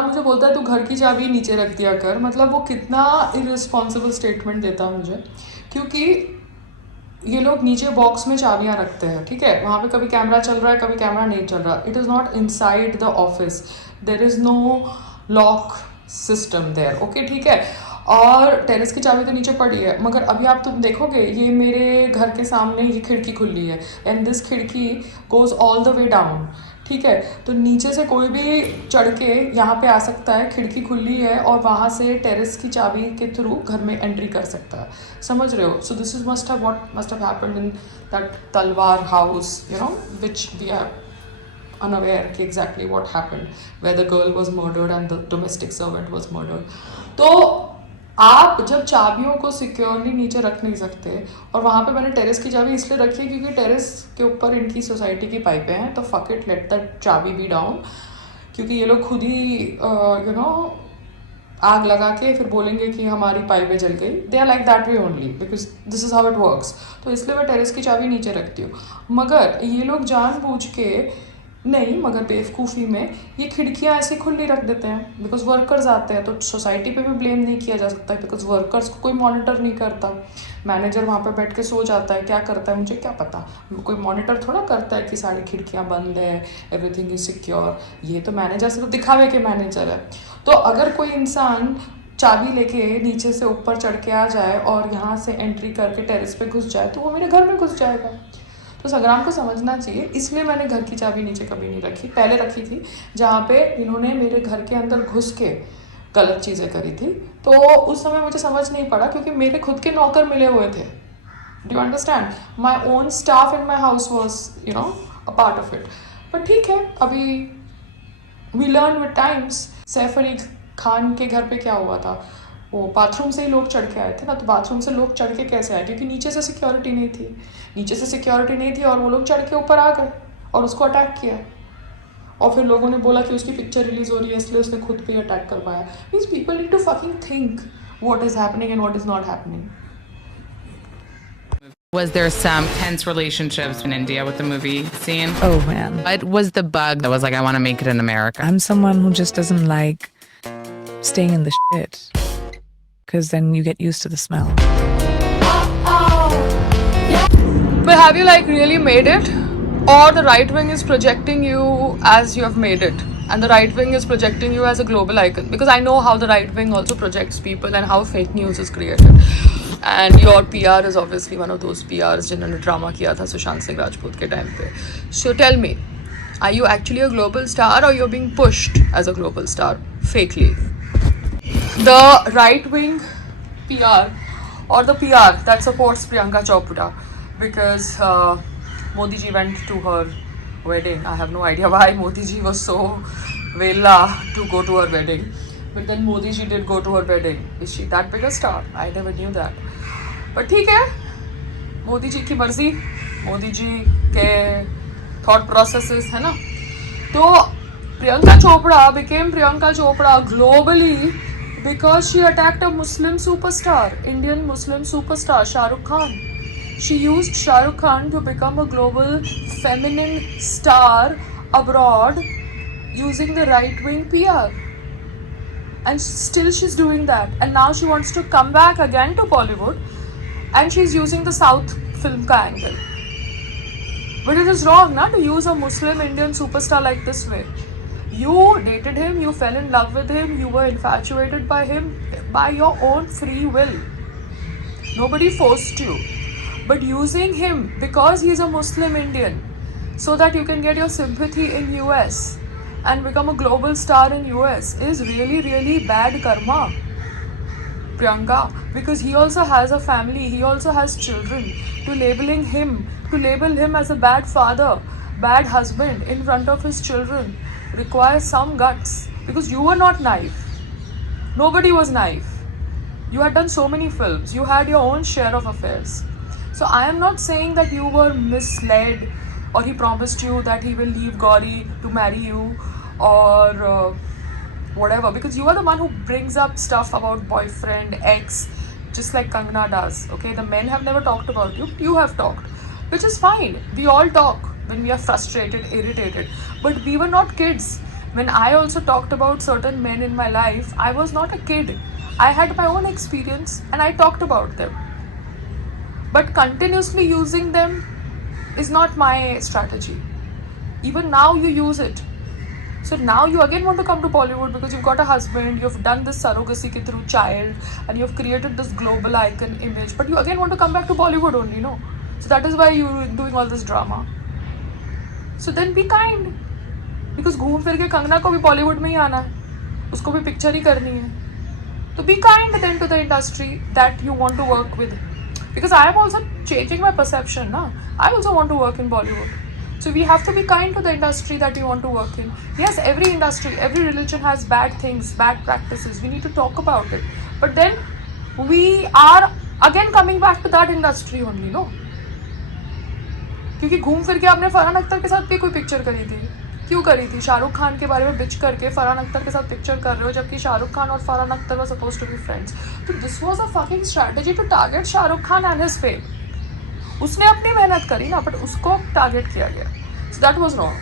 मुझे बोलता है तू घर की चाबी नीचे रख दिया कर, मतलब वो कितना इररिस्पॉन्सिबल स्टेटमेंट देता है मुझे, क्योंकि ये लोग नीचे बॉक्स में चाबियां रखते हैं, ठीक है, वहाँ पे कभी कैमरा चल रहा है कभी कैमरा नहीं चल रहा, it is not inside the office, there is no lock system there, okay ठीक है। और टेरेस की चाबी तो नीचे पड़ी है, मगर अभी आप तुम देखोगे ये मेरे घर के सामने ये खिड़की खुली है, एंड दिस खिड़की goes all the way down, ठीक है। तो नीचे से कोई भी चढ़ के यहाँ पे आ सकता है, खिड़की खुली है और वहाँ से टेरेस की चाबी के थ्रू घर में एंट्री कर सकता है, समझ रहे हो। So this is must have what must have happened in that Talwar house, you know, which we are unaware कि exactly what happened, where the girl was murdered and the domestic servant was murdered. तो आप जब चाबियों को securely नीचे रख नहीं सकते, और वहाँ पे मैंने टेरेस की चाबी इसलिए रखी है क्योंकि टेरेस के ऊपर इनकी सोसाइटी की पाइपें हैं, तो फक इट, लेट दैट चाबी बी डाउन, क्योंकि ये लोग खुद ही यू नो आग लगा के फिर बोलेंगे कि हमारी पाइपें जल गई, they are like that way only because this is how it works. तो इसलिए मैं टेरेस की चाबी नीचे रखती हूँ, मगर ये लोग जानबूझ के नहीं, मगर बेवकूफ़ी में ये खिड़कियाँ ऐसे खुली रख देते हैं, बिकॉज वर्कर्स आते हैं, तो सोसाइटी पे भी ब्लेम नहीं किया जा सकता, बिकॉज वर्कर्स को कोई मॉनिटर नहीं करता, मैनेजर वहाँ पे बैठ के सो जाता है, क्या करता है मुझे क्या पता, कोई मॉनिटर थोड़ा करता है कि सारी खिड़कियाँ बंद है, एवरीथिंग इज सिक्योर, ये तो मैनेजर सिर्फ दिखावे के मैनेजर है। तो अगर कोई इंसान चाबी लेके नीचे से ऊपर चढ़ के आ जाए और यहाँ से एंट्री करके टेरेस पे घुस जाए, तो वो मेरे घर में घुस जाएगा। तो संग्राम को समझना चाहिए, इसलिए मैंने घर की चाबी नीचे कभी नहीं रखी, पहले रखी थी जहाँ पे इन्होंने मेरे घर के अंदर घुस के गलत चीज़ें करी थी, तो उस समय मुझे समझ नहीं पड़ा क्योंकि मेरे खुद के नौकर मिले हुए थे, do you understand, my own staff in my house was you know a part of it, but ठीक है, अभी we learn with times. Saif Ali Khan के घर पे क्या हुआ था, वो बाथरूम से ही लोग चढ़ के आए थे ना, तो बाथरूम से लोग चढ़ के कैसे आए, क्योंकि नीचे से सिक्योरिटी नहीं थी, नीचे से सिक्योरिटी नहीं थी और वो लोग चढ़ के ऊपर आ गए और उसको अटैक किया, और फिर लोगों ने बोला कि उसकी पिक्चर रिलीज हो रही है इसलिए उसने खुद पे अटैक कर पाया। Means people need to fucking think what is happening and what is not happening. Was there some tense relationships in India with the movie scene? Oh man. What was the bug that was like, I want to make it in America? I'm someone who just doesn't like staying in the shit. Because then you get used to the smell. But have you like really made it? Or the right wing is projecting you as you have made it? And the right wing is projecting you as a global icon? Because I know how the right wing also projects people and how fake news is created. And your PR is obviously one of those PRs जिन्होंने drama किया था सुशांत सिंह राजपूत के time पे. So tell me, are you actually a global star or you're being pushed as a global star fakely? The right wing PR or the PR that supports Priyanka Chopra, because Modi ji went to her wedding. I have no idea why Modi ji was so vela to go to her wedding, but then Modi ji did go to her wedding. Is she that big a star? I never knew that. But ठीक है, मोदी जी की मर्जी, मोदी जी के thought processes है ना। तो Priyanka Chopra became Priyanka Chopra globally because she attacked a Muslim superstar, Indian Muslim superstar Shah Rukh Khan. She used Shah Rukh Khan to become a global feminine star abroad using the right-wing PR. And still she's doing that. And now she wants to come back again to Bollywood and she's using the South film ka angle. But it is wrong na, to use a Muslim Indian superstar like this way. You dated him, you fell in love with him, you were infatuated by him by your own free will. Nobody forced you. But using him because he's a Muslim Indian so that you can get your sympathy in US and become a global star in US is really, really bad karma, Priyanka, because he also has a family, he also has children. To label him as a bad father, bad husband in front of his children requires some guts, because you were not naive. Nobody was naive. You had done so many films, you had your own share of affairs. So I am not saying that you were misled or he promised you that he will leave Gauri to marry you or whatever, because you are the one who brings up stuff about boyfriend, ex, just like Kangana does. Okay, the men have never talked about you, you have talked, which is fine. We all talk when we are frustrated, irritated, but we were not kids. When I also talked about certain men in my life, I was not a kid. I had my own experience and I talked about them. But continuously using them is not my strategy. Even now you use it. So now you again want to come to Bollywood because you've got a husband, you've done this surrogacy through child, and you've created this global icon image. But you again want to come back to Bollywood only, no? So that is why you're doing all this drama. So then be kind. Because घूम फिर के कंगना को भी बॉलीवुड में ही आना है, उसको भी पिक्चर ही करनी है. तो be kind then to the industry that you want to work with. Because I am also changing my perception, na? I also want to work in Bollywood. So we have to be kind to the industry that you want to work in. Yes, every industry, every religion has bad things, bad practices. We need to talk about it. But then we are again coming back to that industry only, no? क्योंकि घूम फिर के आपने फरहान अख्तर के साथ भी कोई picture करी थी. क्यों करी थी? शाहरुख खान के बारे में बिच करके फरहान अख्तर के साथ पिक्चर कर रहे हो, जबकि शाहरुख खान और Farhan Akhtar were supposed to be friends. तो this was a fucking strategy to target Shahrukh Khan and his fame. उसने अपनी मेहनत करी ना, बट उसको टारगेट किया गया. So that was wrong.